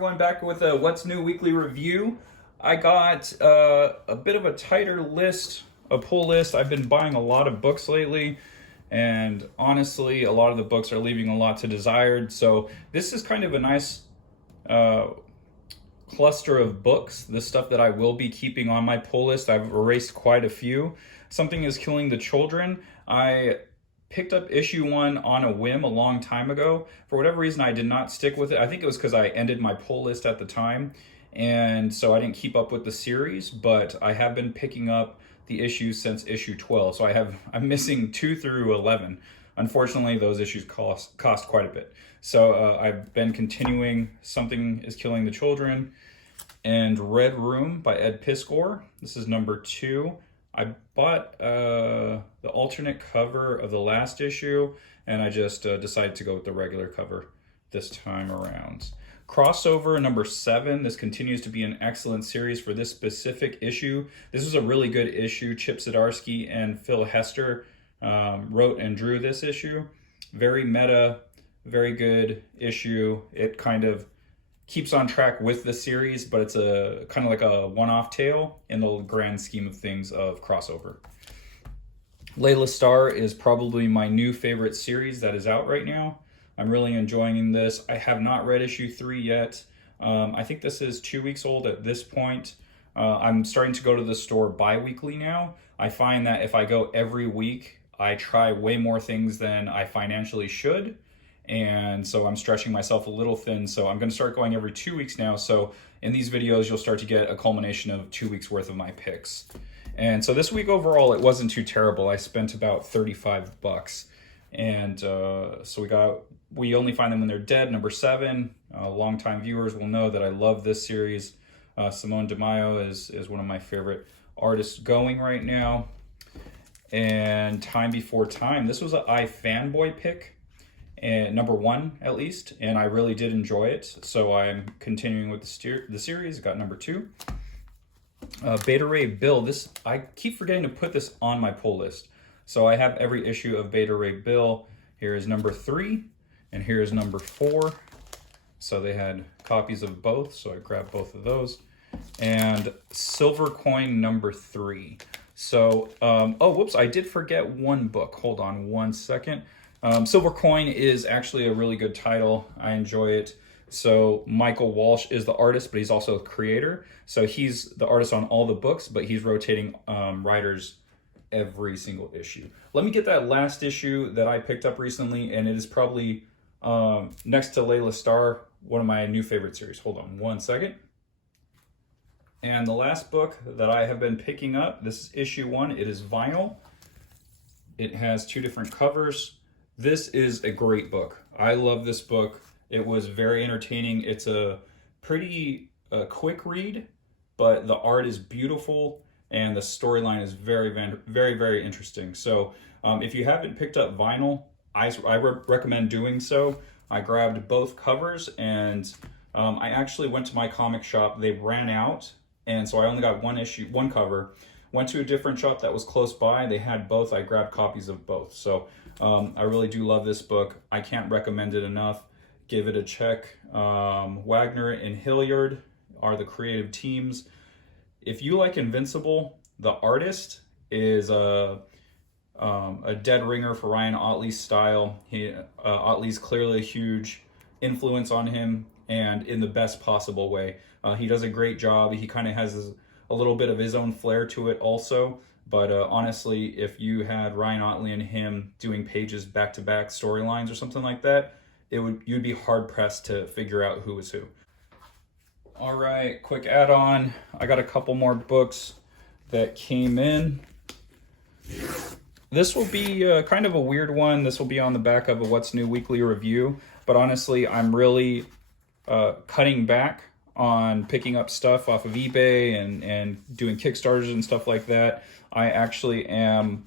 everyone, back with a What's New Weekly Review. I got a bit of a tighter list, a pull list. I've been buying a lot of books lately, and honestly, a lot of the books are leaving a lot to desired. So this is kind of a nice cluster of books, the stuff that I will be keeping on my pull list. I've erased quite a few. Something is Killing the Children. I picked up issue 1 on a whim a long time ago. For whatever reason, I did not stick with it. I think it was because I ended my pull list at the time, and so I didn't keep up with the series, but I have been picking up the issues since issue 12. So I'm missing 2 through 11. Unfortunately, those issues cost quite a bit. So I've been continuing Something is Killing the Children and Red Room by Ed Piskor. This is number 2. I bought the alternate cover of the last issue, and I just decided to go with the regular cover this time around. Crossover number 7. This continues to be an excellent series for this specific issue. This was a really good issue. Chip Zdarsky and Phil Hester wrote and drew this issue. Very meta, very good issue. It kind of keeps on track with the series, but it's a kind of like a one-off tale in the grand scheme of things of Crossover. Laila Starr is probably my new favorite series that is out right now. I'm really enjoying this. I have not read issue 3 yet. I think this is 2 weeks old at this point. I'm starting to go to the store bi-weekly now. I find that if I go every week, I try way more things than I financially should. And so I'm stretching myself a little thin. So I'm going to start going every 2 weeks now. So in these videos, you'll start to get a culmination of 2 weeks worth of my picks. And so this week overall, it wasn't too terrible. I spent about $35. And so we Only Find Them When They're Dead, number 7. Longtime viewers will know that I love this series. Simone DeMaio is one of my favorite artists going right now. And Time Before Time. This was an iFanboy pick. And number 1 at least, and I really did enjoy it, so I'm continuing with the series. Got number 2. Beta Ray Bill. This, I keep forgetting to put this on my pull list, so I have every issue of Beta Ray Bill. Here is number 3, and here is number 4. So they had copies of both, so I grabbed both of those. And Silver Coin number 3. So oh whoops, I did forget one book. Hold on one second. Silver Coin is actually a really good title. I enjoy it. So Michael Walsh is the artist, but he's also a creator. So he's the artist on all the books, but he's rotating writers every single issue. Let me get that last issue that I picked up recently, and it is probably next to Laila Starr, one of my new favorite series. Hold on one second. And the last book that I have been picking up, this is issue 1. It is vinyl. It has 2 different covers. This is a great book. I love this book. It was very entertaining. It's a pretty quick read, but the art is beautiful and the storyline is very, very, very interesting. So if you haven't picked up vinyl, I recommend doing so. I grabbed both covers, and I actually went to my comic shop. They ran out, and so I only got one cover. Went to a different shop that was close by. They had both. I grabbed copies of both. So I really do love this book. I can't recommend it enough. Give it a check. Wagner and Hilliard are the creative teams. If you like Invincible, the artist is a dead ringer for Ryan Ottley's style. Ottley's clearly a huge influence on him, and in the best possible way. He does a great job. He kind of has a little bit of his own flair to it also. But honestly, if you had Ryan Ottley and him doing pages back-to-back storylines or something like that, you'd be hard-pressed to figure out who is who. All right, quick add-on. I got a couple more books that came in. This will be kind of a weird one. This will be on the back of a What's New Weekly Review. But honestly, I'm really cutting back on picking up stuff off of eBay and doing Kickstarters and stuff like that. I actually am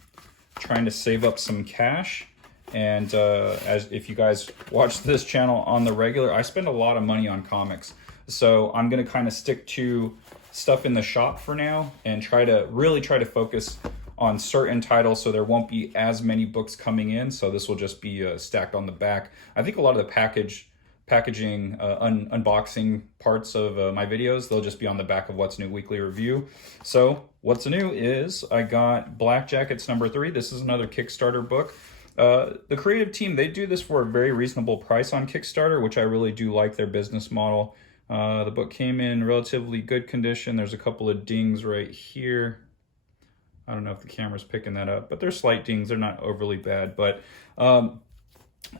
trying to save up some cash. And as if you guys watch this channel on the regular, I spend a lot of money on comics. So I'm going to kind of stick to stuff in the shop for now and really try to focus on certain titles so there won't be as many books coming in. So this will just be stacked on the back. I think a lot of the packaging, unboxing parts of my videos. They'll just be on the back of What's New Weekly Review. So what's new is I got Black Jackets #3. This is another Kickstarter book. The creative team, they do this for a very reasonable price on Kickstarter, which I really do like their business model. The book came in relatively good condition. There's a couple of dings right here. I don't know if the camera's picking that up, but they're slight dings. They're not overly bad, but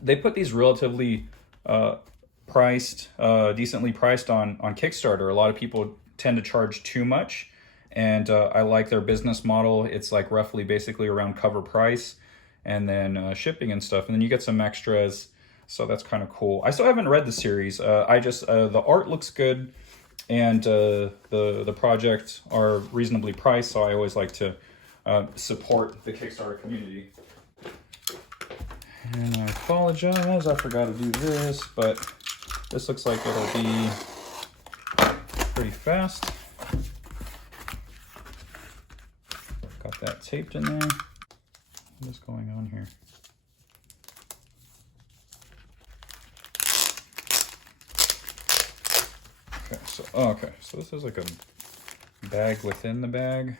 they put these relatively decently priced on Kickstarter. A lot of people tend to charge too much, and I like their business model. It's like roughly basically around cover price, and then shipping and stuff, and then you get some extras, so that's kind of cool. I still haven't read the series. The art looks good, and the projects are reasonably priced, so I always like to support the Kickstarter community. And I apologize, I forgot to do this, but this looks like it'll be pretty fast. Got that taped in there. What is going on here? Okay, so this is like a bag within the bag.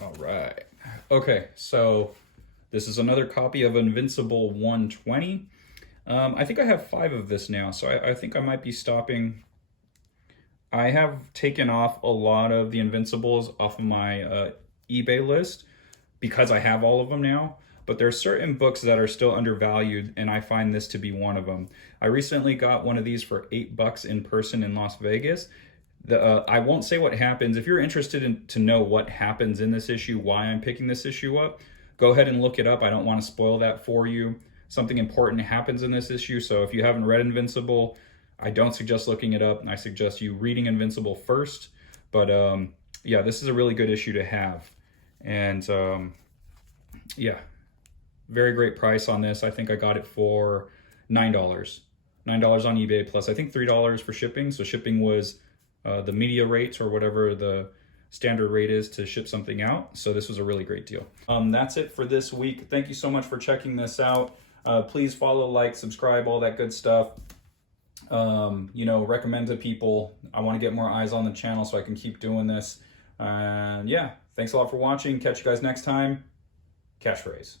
All right. Okay, so this is another copy of Invincible 120. I think I have 5 of this now, so I think I might be stopping. I have taken off a lot of the Invincibles off of my eBay list because I have all of them now, but there are certain books that are still undervalued, and I find this to be one of them. I recently got one of these for $8 in person in Las Vegas. I won't say what happens. If you're interested to know what happens in this issue, why I'm picking this issue up, go ahead and look it up. I don't want to spoil that for you. Something important happens in this issue, so if you haven't read Invincible, I don't suggest looking it up. I suggest you reading Invincible first. But yeah, this is a really good issue to have. And yeah, very great price on this. I think I got it for $9. $9 on eBay, plus I think $3 for shipping. So shipping was the media rates or whatever the standard rate is to ship something out. So this was a really great deal. That's it for this week. Thank you so much for checking this out. Please follow, like, subscribe, all that good stuff. You know, recommend to people. I want to get more eyes on the channel so I can keep doing this. And yeah, thanks a lot for watching. Catch you guys next time. Catchphrase.